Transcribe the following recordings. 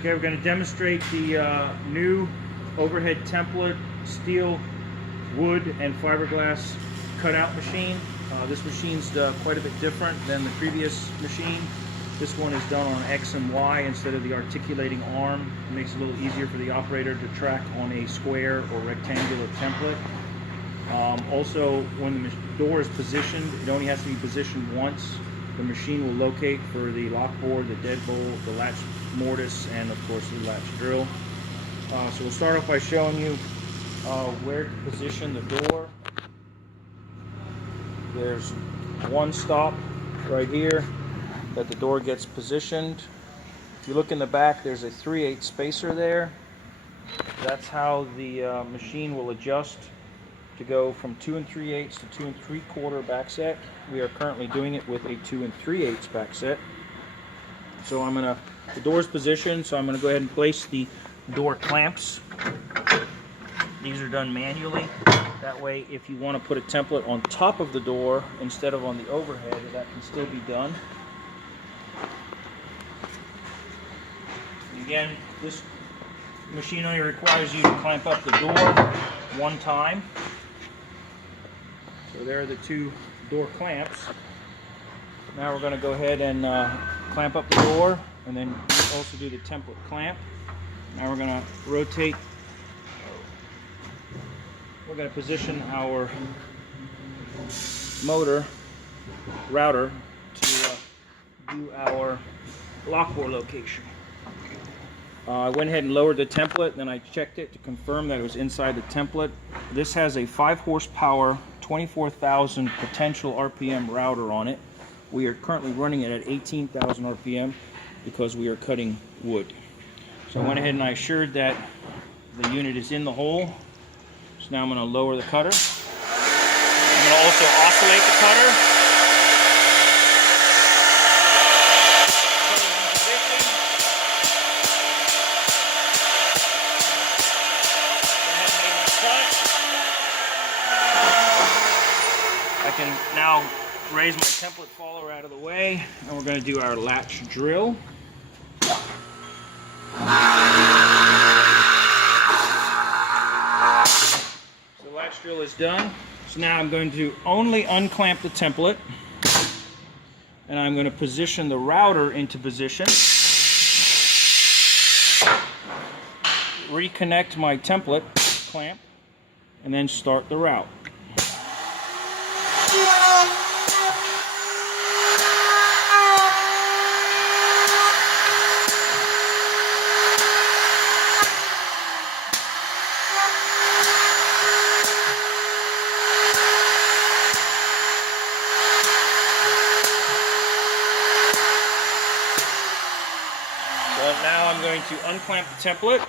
Okay, we're going to demonstrate the new overhead template steel, wood, and fiberglass cutout machine. This machine's quite a bit different than the previous machine. This one is done on X and Y instead of the articulating arm. It makes it a little easier for the operator to track on a square or rectangular template. Also, when the door is positioned, it only has to be positioned once. The machine will locate for the lock board, the deadbolt, the latch mortise, and of course the latch drill. So we'll start off by showing you where to position the door. There's one stop right here that the door gets positioned. If you look in the back, there's a 3/8 spacer there. That's how the machine will adjust to go from 2 3/8 to 2 3/4 back set. We are currently doing it with a 2 3/8 back set. So the door's positioned, so I'm gonna go ahead and place the door clamps. These are done manually. That way, if you want to put a template on top of the door instead of on the overhead, that can still be done. Again, this machine only requires you to clamp up the door one time. So there are the two door clamps. Now we're going to go ahead and clamp up the door, and then also do the template clamp. Now we're going to rotate. We're going to position our router to do our lock board location. I went ahead and lowered the template, then I checked it to confirm that it was inside the template. This has a 5 horsepower, 24,000 potential RPM router on it. We are currently running it at 18,000 RPM because we are cutting wood. So I went ahead and I assured that the unit is in the hole. So now I'm going to lower the cutter. I'm going to also oscillate the cutter. I can now raise my template follower out of the way, and we're going to do our latch drill. So the latch drill is done. So now I'm going to only unclamp the template, and I'm going to position the router into position. Reconnect my template clamp, and then start the route. Now I'm going to unclamp the template,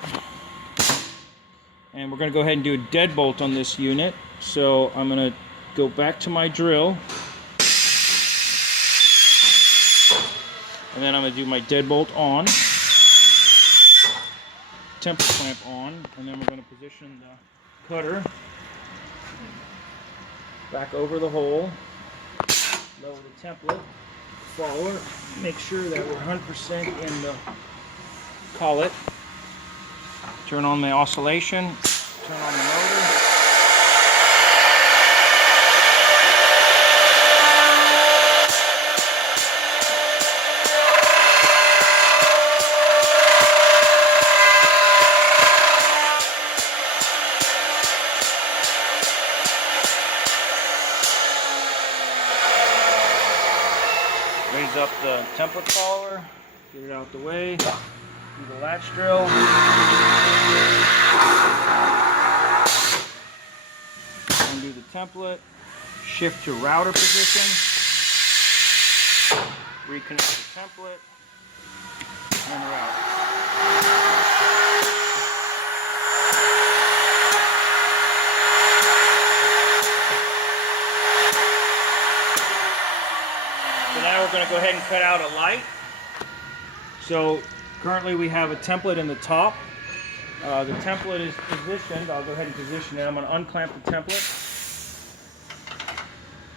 and we're going to go ahead and do a deadbolt on this unit. So I'm going to go back to my drill, and then I'm going to do my deadbolt on, template clamp on, and then we're going to position the cutter back over the hole, lower the template follower, make sure that we're 100% in the collet, turn on the oscillation, turn on the motor. Raise up the template follower, get it out the way. Do the latch drill. Undo the template. Shift to router position. Reconnect the template. And route. So now we're going to go ahead and cut out a light. So currently we have a template in the top. The template is positioned. I'll go ahead and position it. I'm going to unclamp the template.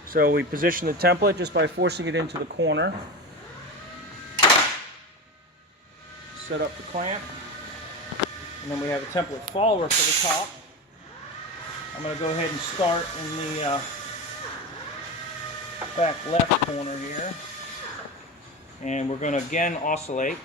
So we position the template just by forcing it into the corner. set up the clamp. And then we have a template follower for the top. I'm going to go ahead and start in the back left corner here. And we're going to again oscillate.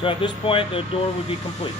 So at this point, the door would be complete.